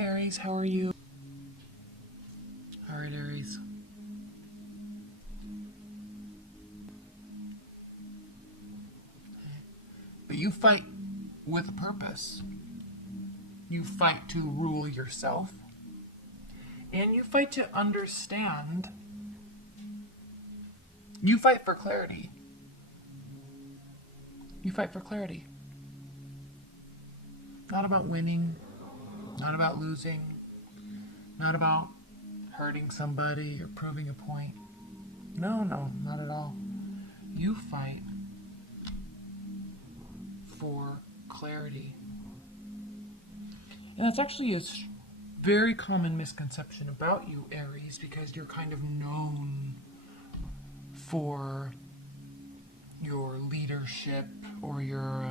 Aries, how are you? Alright, Aries. But you fight with a purpose. You fight to rule yourself. And you fight to understand. You fight for clarity. You fight for clarity. Not about winning. Not about losing. Not about hurting somebody or proving a point. No, not at all. You fight for clarity. And that's actually a very common misconception about you, Aries, because you're kind of known for your leadership or your,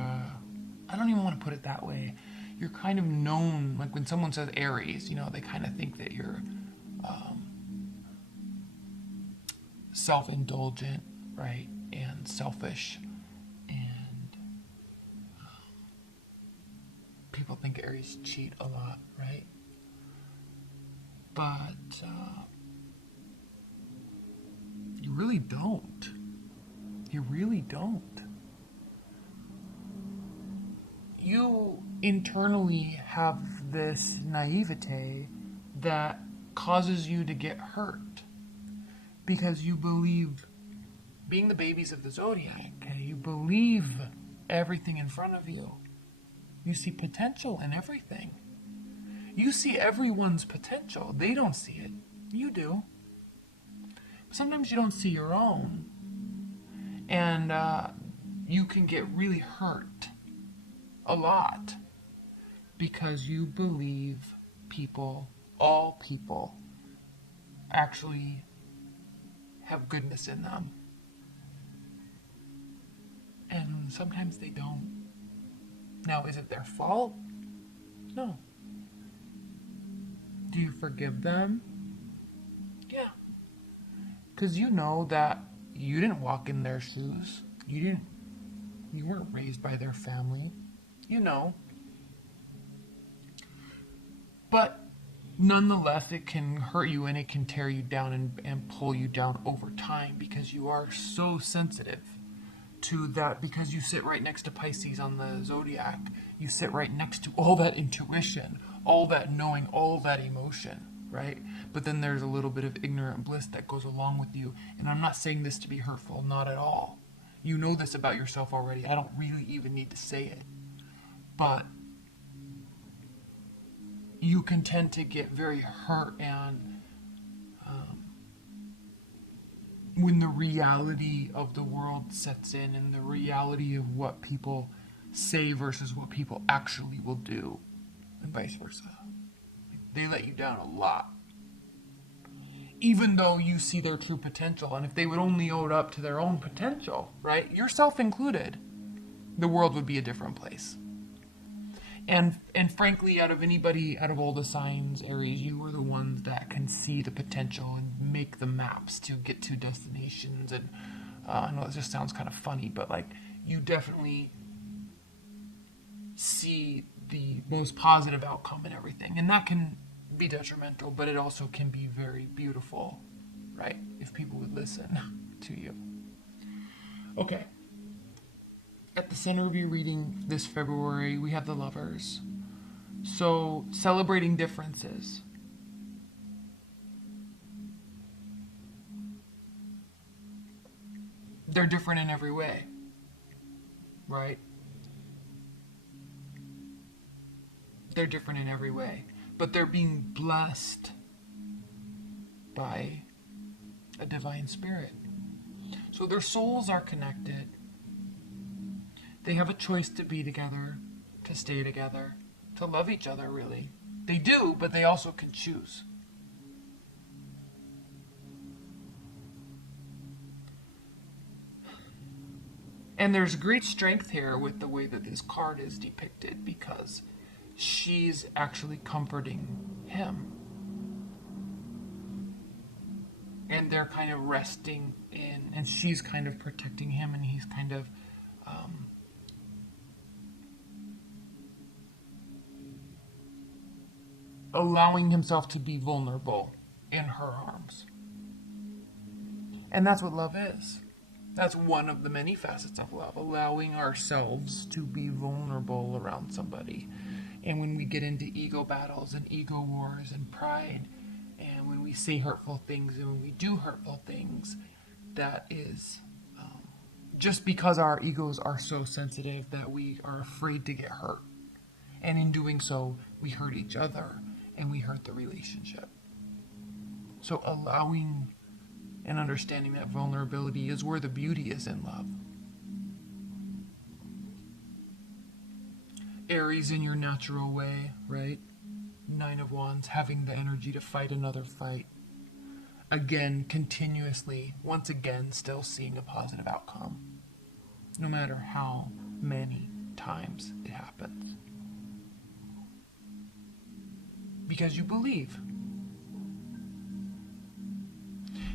I don't even want to put it that way. You're kind of known, like when someone says Aries, you know, they kind of think that you're self-indulgent, right, and selfish, and people think Aries cheat a lot, right? But you really don't. You really don't. You internally have this naivete that causes you to get hurt because you believe, being the babies of the zodiac, you believe everything in front of you. You see potential in everything. You see everyone's potential. They don't see it. You do. Sometimes you don't see your own. And you can get really hurt a lot because you believe people, all people, actually have goodness in them. And sometimes they don't. Now, is it their fault? No. Do you forgive them? Yeah. Because you know that you didn't walk in their shoes. You weren't raised by their family. You know. But nonetheless, it can hurt you and it can tear you down and pull you down over time because you are so sensitive to that, because you sit right next to Pisces on the zodiac. You sit right next to all that intuition, all that knowing, all that emotion, right? But then there's a little bit of ignorant bliss that goes along with you. And I'm not saying this to be hurtful, not at all. You know this about yourself already. I don't really even need to say it. But you can tend to get very hurt and when the reality of the world sets in and the reality of what people say versus what people actually will do, and vice versa. They let you down a lot. Even though you see their true potential, and if they would only own up to their own potential, right, yourself included, the world would be a different place. And frankly, out of anybody, out of all the signs, Aries, you are the ones that can see the potential and make the maps to get to destinations. And I know it just sounds kind of funny, but like you definitely see the most positive outcome in everything. And that can be detrimental, but it also can be very beautiful, right? If people would listen to you. Okay. At the center of your reading this February, we have the Lovers. So, celebrating differences. They're different in every way, right? They're different in every way, but they're being blessed by a divine spirit. So their souls are connected. They have a choice to be together, to stay together, to love each other, really. They do, but they also can choose. And there's great strength here with the way that this card is depicted, because she's actually comforting him. And they're kind of resting in, and she's kind of protecting him, and he's kind of allowing himself to be vulnerable in her arms. And that's what love is. That's one of the many facets of love, allowing ourselves to be vulnerable around somebody. And when we get into ego battles and ego wars and pride, and when we say hurtful things and when we do hurtful things, that is just because our egos are so sensitive that we are afraid to get hurt. And in doing so, we hurt each other and we hurt the relationship. So allowing and understanding that vulnerability is where the beauty is in love. Aries in your natural way, right? 9 of Wands, having the energy to fight another fight. Again, continuously, once again, still seeing a positive outcome. No matter how many times it happens. Because you believe.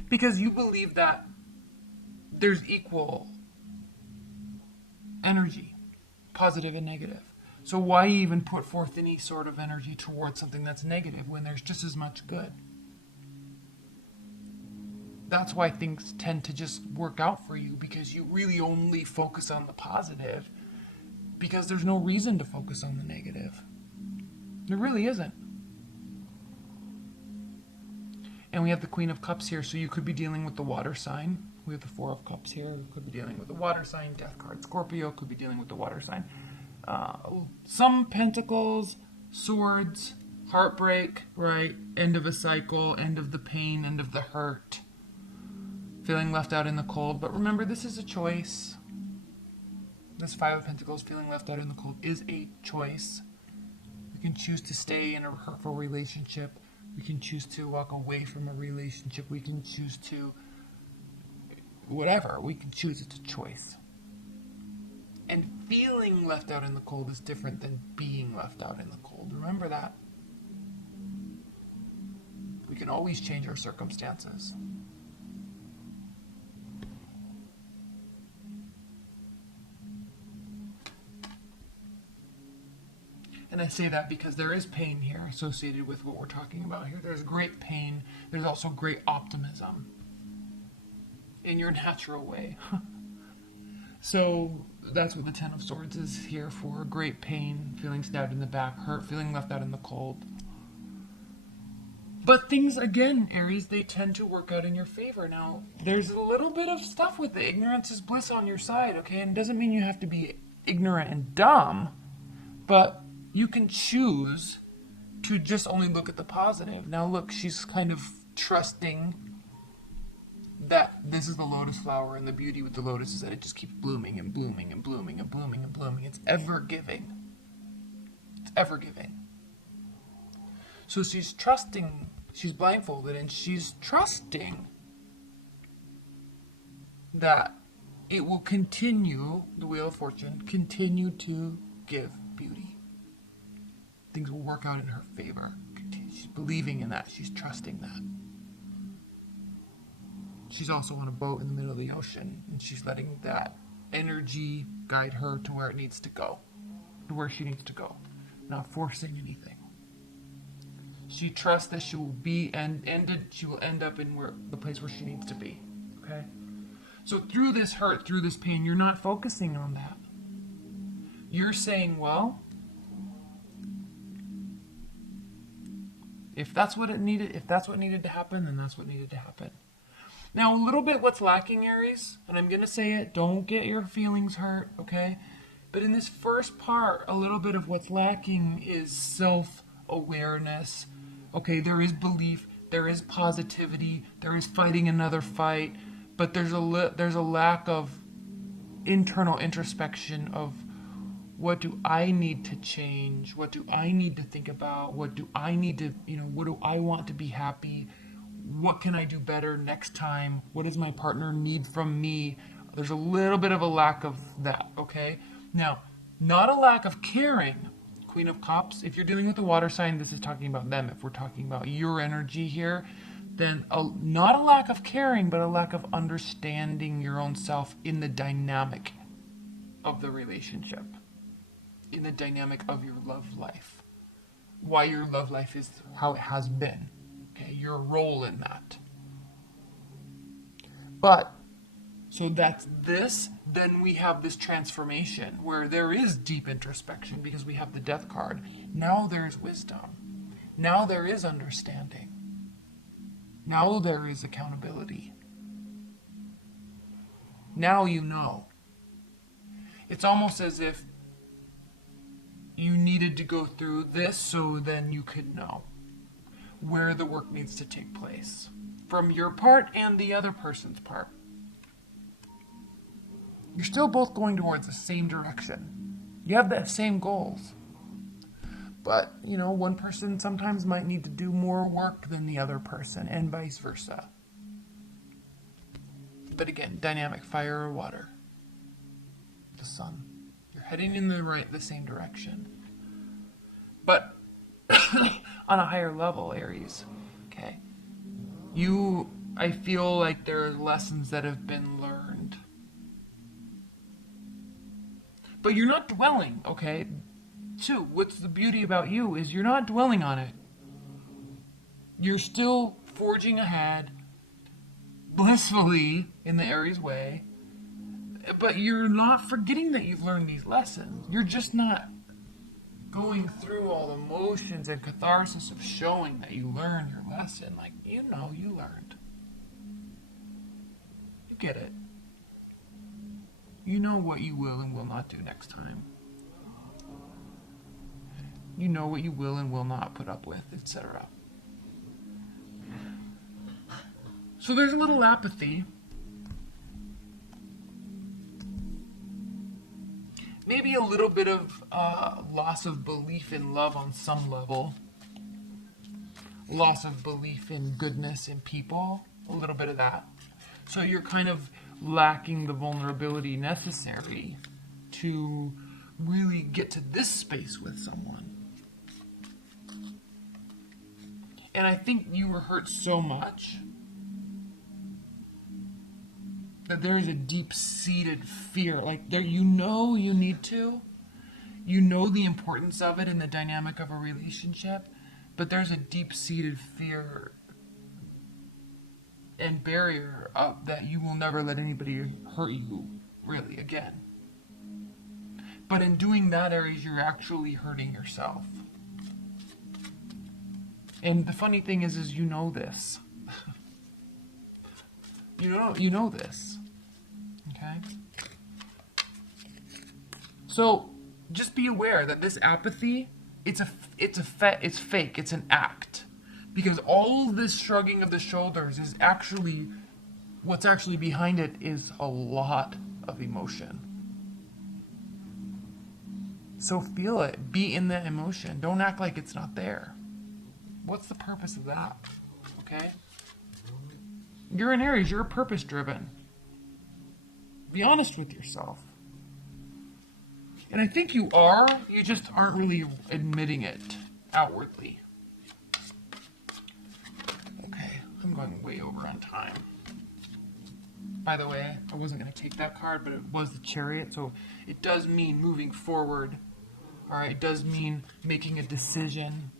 Because you believe that there's equal energy, positive and negative. So why even put forth any sort of energy towards something that's negative when there's just as much good? That's why things tend to just work out for you, because you really only focus on the positive, because there's no reason to focus on the negative. There really isn't. And we have the Queen of Cups here, so you could be dealing with the water sign. We have the Four of Cups here. You could be dealing with the water sign. Death card. Scorpio could be dealing with the water sign. Some pentacles, swords, heartbreak, right? End of a cycle, end of the pain, end of the hurt. Feeling left out in the cold. But remember, this is a choice. This Five of Pentacles, feeling left out in the cold, is a choice. We can choose to stay in a hurtful relationship. We can choose to walk away from a relationship. We can choose to whatever. We can choose. It's a choice. And feeling left out in the cold is different than being left out in the cold. Remember that. We can always change our circumstances. And I say that because there is pain here associated with what we're talking about here. There's great pain. There's also great optimism in your natural way. So that's what the Ten of Swords is here for. Great pain, feeling stabbed in the back, hurt, feeling left out in the cold. But things, again, Aries, they tend to work out in your favor. Now, there's a little bit of stuff with the ignorance is bliss on your side, okay? And it doesn't mean you have to be ignorant and dumb, but you can choose to just only look at the positive. Now look, she's kind of trusting that this is the lotus flower, and the beauty with the lotus is that it just keeps blooming and blooming and blooming and blooming and blooming. It's ever giving. It's ever giving. So she's trusting, she's blindfolded, and she's trusting that it will continue, the Wheel of Fortune, continue to give beauty. Things will work out in her favor. She's believing in that. She's trusting that. She's also on a boat in the middle of the ocean, and she's letting that energy guide her to where it needs to go, to where she needs to go, not forcing anything. She trusts that she will be she will end up in the place where she needs to be. Okay? So through this hurt, through this pain, you're not focusing on that. You're saying, well, if that's what needed to happen, then that's what needed to happen. Now, a little bit what's lacking, Aries, and I'm going to say it, don't get your feelings hurt, okay? But in this first part, a little bit of what's lacking is self-awareness. Okay, there is belief, there is positivity, there is fighting another fight, but there's a lack of internal introspection of what do I need to change? What do I need to think about? What do I need to, what do I want to be happy? What can I do better next time? What does my partner need from me? There's a little bit of a lack of that, okay? Now, not a lack of caring. Queen of Cups, if you're dealing with a water sign, this is talking about them. If we're talking about your energy here, then not a lack of caring, but a lack of understanding your own self in the dynamic of the relationship, in the dynamic of your love life. why your love life is how it has been. Okay, your role in that. But, so that's this. Then we have this transformation where there is deep introspection because we have the Death card. Now there's wisdom. Now there is understanding. Now there is accountability. Now you know. It's almost as if you needed to go through this so then you could know where the work needs to take place from your part and the other person's part. You're still both going towards the same direction. You have the same goals. But, you know, one person sometimes might need to do more work than the other person and vice versa. But again, dynamic, fire or water. The sun. You're heading in the same direction. But on a higher level, Aries, okay, I feel like there are lessons that have been learned. But you're not dwelling, okay? Too, what's the beauty about you is you're not dwelling on it. You're still forging ahead, blissfully, in the Aries way, but you're not forgetting that you've learned these lessons. You're just not going through all the motions and catharsis of showing that you learned your lesson. Like, you know you learned. You get it. You know what you will and will not do next time. You know what you will and will not put up with, etc. So there's a little apathy. Maybe a little bit of loss of belief in love on some level. Loss of belief in goodness in people. A little bit of that. So you're kind of lacking the vulnerability necessary to really get to this space with someone. And I think you were hurt so much that there is a deep-seated fear. Like, there, you know you need to. You know the importance of it in the dynamic of a relationship. But there's a deep-seated fear and barrier up that you will never let anybody hurt you, really, again. But in doing that, Aries, you're actually hurting yourself. And the funny thing is you know this. You know this. Okay? So, just be aware that this apathy, it's fake, it's an act. Because all this shrugging of the shoulders is actually, what's actually behind it is a lot of emotion. So feel it, be in the emotion. Don't act like it's not there. What's the purpose of that? Okay? You're an Aries, you're purpose driven. Be honest with yourself. And I think you are, you just aren't really admitting it outwardly. Okay, I'm going way over on time. By the way, I wasn't going to take that card, but it was the Chariot, so it does mean moving forward. Alright, it does mean making a decision,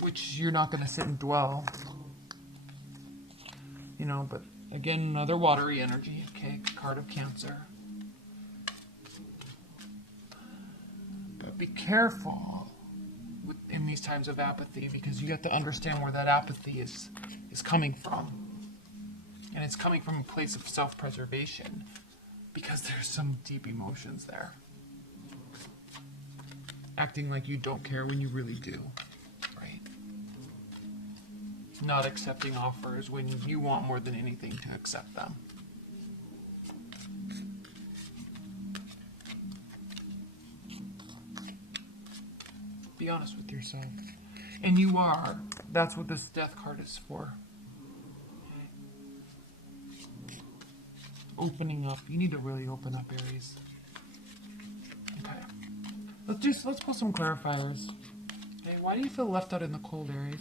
which you're not going to sit and dwell. You know, but again, another watery energy, okay, card of Cancer. But be careful in these times of apathy, because you have to understand where that apathy is coming from. And it's coming from a place of self-preservation, because there's some deep emotions there. Acting like you don't care when you really do. Not accepting offers when you want more than anything to accept them. Be honest with yourself. And you are. That's what this Death card is for. Okay. Opening up. You need to really open up, Aries. Okay. Let's pull some clarifiers. Okay, why do you feel left out in the cold, Aries?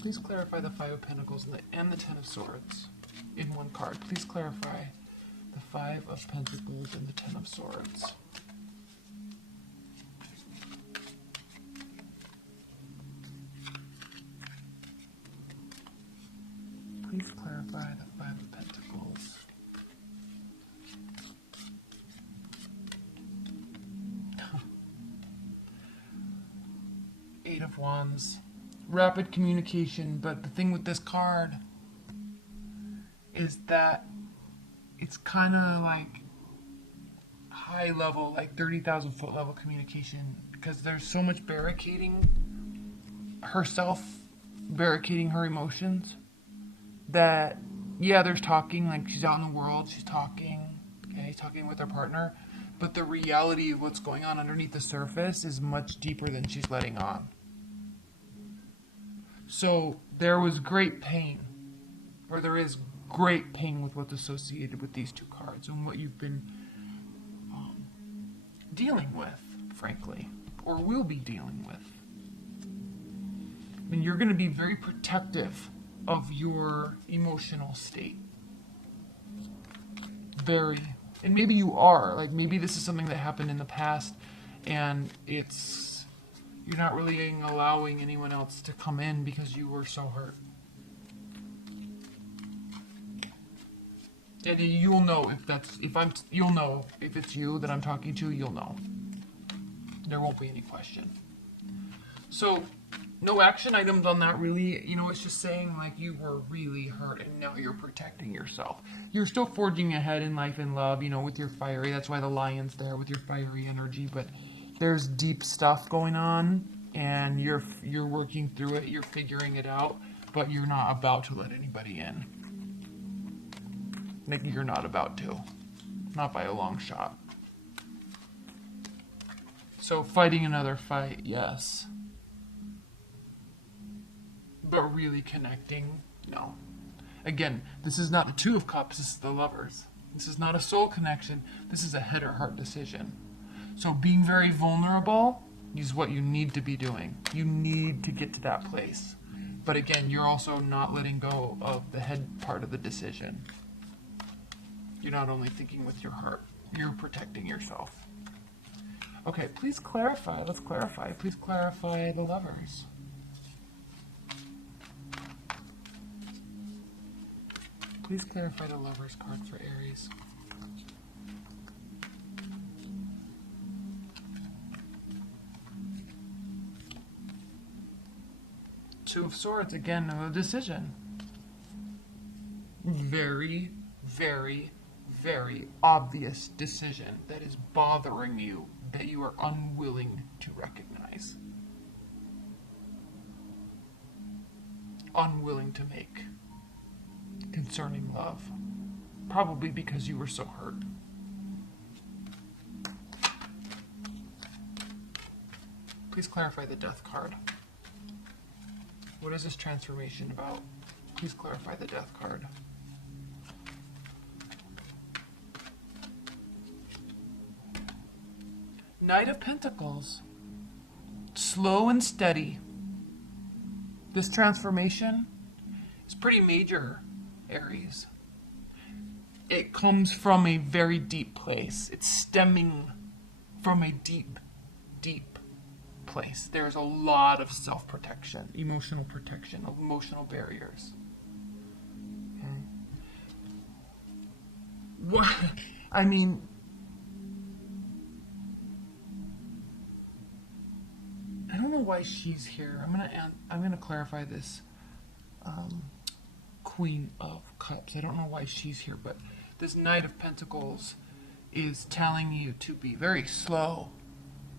Please clarify the Five of Pentacles and the Ten of Swords in one card. Please clarify the Five of Pentacles and the Ten of Swords. of Wands. Rapid communication, but the thing with this card is that it's kind of like high level, like 30,000 foot level communication, because there's so much barricading herself, barricading her emotions, that yeah, there's talking, like she's out in the world, she's talking, okay, talking with her partner, but the reality of what's going on underneath the surface is much deeper than she's letting on. So there was great pain, or there is great pain with what's associated with these two cards and what you've been dealing with, frankly, or will be dealing with. And you're going to be very protective of your emotional state. Very. And maybe you are. Like, maybe this is something that happened in the past and you're not really allowing anyone else to come in because you were so hurt. And you'll know you'll know if it's you that I'm talking to, you'll know. There won't be any question. So, no action items on that really, it's just saying like you were really hurt and now you're protecting yourself. You're still forging ahead in life and love, with your fiery, that's why the lion's there with your fiery energy, but there's deep stuff going on and you're working through it, you're figuring it out, but you're not about to let anybody in. Like, you're not about to. Not by a long shot. So fighting another fight, yes. But really connecting, no. Again, this is not the Two of Cups, this is the Lovers. This is not a soul connection, this is a head or heart decision. So being very vulnerable is what you need to be doing. You need to get to that place. But again, you're also not letting go of the head part of the decision. You're not only thinking with your heart, you're protecting yourself. Okay, please clarify. Let's clarify. Please clarify the Lovers. Please clarify the Lovers card for Aries. Two of Swords, again, a decision. Very, very, very obvious decision that is bothering you, that you are unwilling to recognize. Unwilling to make concerning love. Probably because you were so hurt. Please clarify the Death card. What is this transformation about? Please clarify the Death card. Knight of Pentacles. Slow and steady. This transformation is pretty major, Aries. It comes from a very deep place. It's stemming from a deep, deep place. There's a lot of self-protection, emotional protection, emotional barriers. Okay. What? I mean, I don't know why she's here. I'm gonna clarify this. Queen of Cups. I don't know why she's here, but this Knight of Pentacles is telling you to be very slow,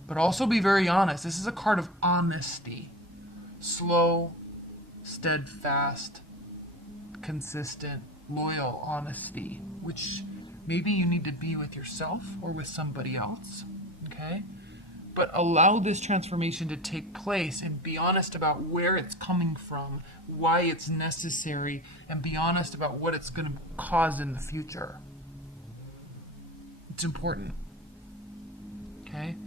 but also be very honest. This is a card of honesty. Slow, steadfast, consistent, loyal honesty, which maybe you need to be with yourself or with somebody else, okay? But allow this transformation to take place and be honest about where it's coming from, why it's necessary, and be honest about what it's going to cause in the future. It's important. Okay?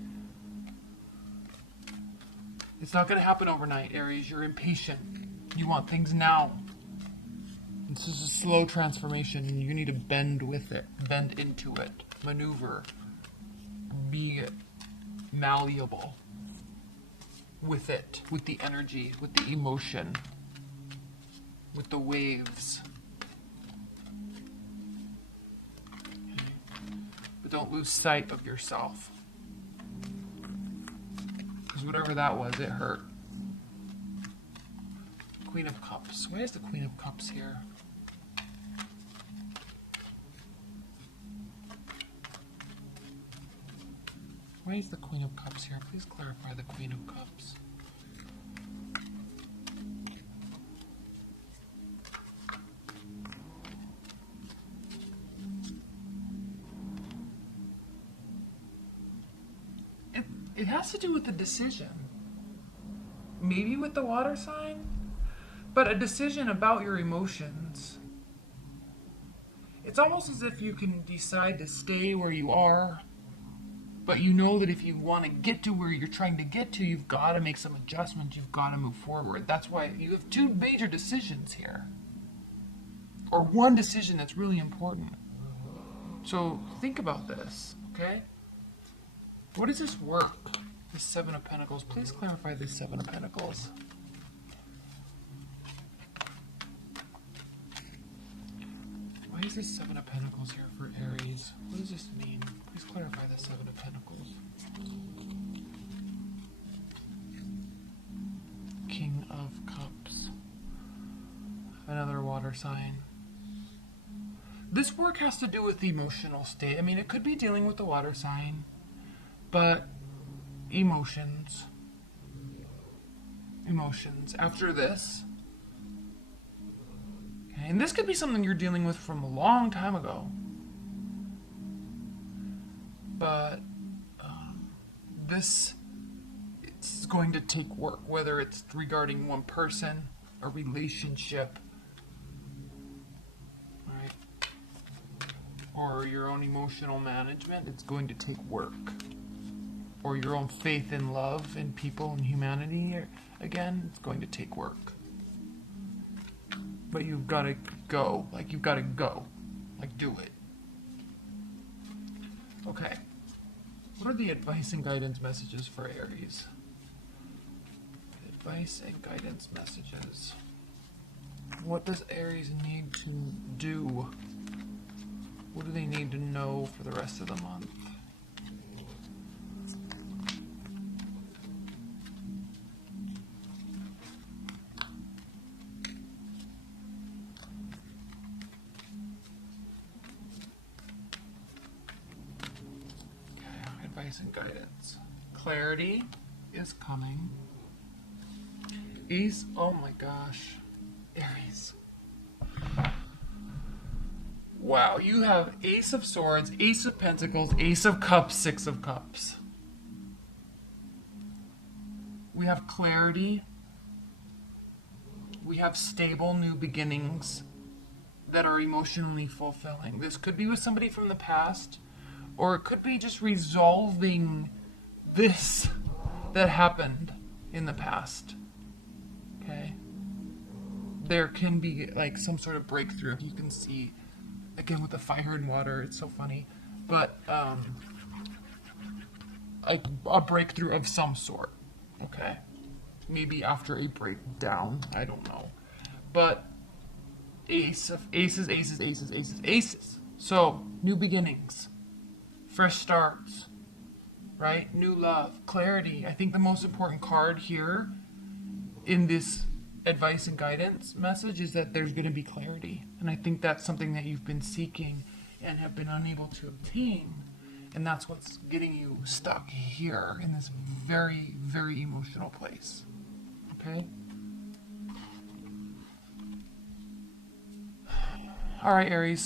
It's not going to happen overnight, Aries. You're impatient. You want things now. This is a slow transformation, and you need to bend with it, bend into it, maneuver, be malleable with it, with the energy, with the emotion, with the waves. Okay. But don't lose sight of yourself. Because whatever that was, it hurt. Queen of Cups? Why is the Queen of Cups here? Why is the Queen of Cups here? Please clarify the Queen of Cups. It has to do with the decision. Maybe with the water sign, but a decision about your emotions. It's almost as if you can decide to stay where you are, but you know that if you want to get to where you're trying to get to, you've got to make some adjustments, you've got to move forward. That's why you have two major decisions here, or one decision that's really important. So think about this, okay? What does this work? The Seven of Pentacles. Please clarify this Seven of Pentacles. Why is this Seven of Pentacles here for Aries? What does this mean? Please clarify the Seven of Pentacles. King of Cups. Another water sign. This work has to do with the emotional state. I mean, it could be dealing with the water sign, but emotions after this. Okay, and this could be something you're dealing with from a long time ago, but this, it's going to take work, whether it's regarding one person, a relationship, right, or your own emotional management. It's going to take work. Or your own faith in love and people and humanity, again, it's going to take work. But you've got to go. Like, you've got to go. Like, do it. Okay. What are the advice and guidance messages for Aries? Advice and guidance messages. What does Aries need to do? What do they need to know for the rest of the month? And guidance. Clarity is coming. Ace, oh my gosh, Aries. Wow, you have Ace of Swords, Ace of Pentacles, Ace of Cups, Six of Cups. We have clarity. We have stable new beginnings that are emotionally fulfilling. This could be with somebody from the past, or it could be just resolving this that happened in the past. Okay? There can be like some sort of breakthrough. You can see, again with the fire and water, it's so funny. But a breakthrough of some sort. Okay? Maybe after a breakdown. I don't know. But aces, aces, aces, aces, aces. So, new beginnings. Fresh starts, right? New love, clarity. I think the most important card here in this advice and guidance message is that there's going to be clarity. And I think that's something that you've been seeking and have been unable to obtain. And that's what's getting you stuck here in this very, very emotional place. Okay? All right, Aries.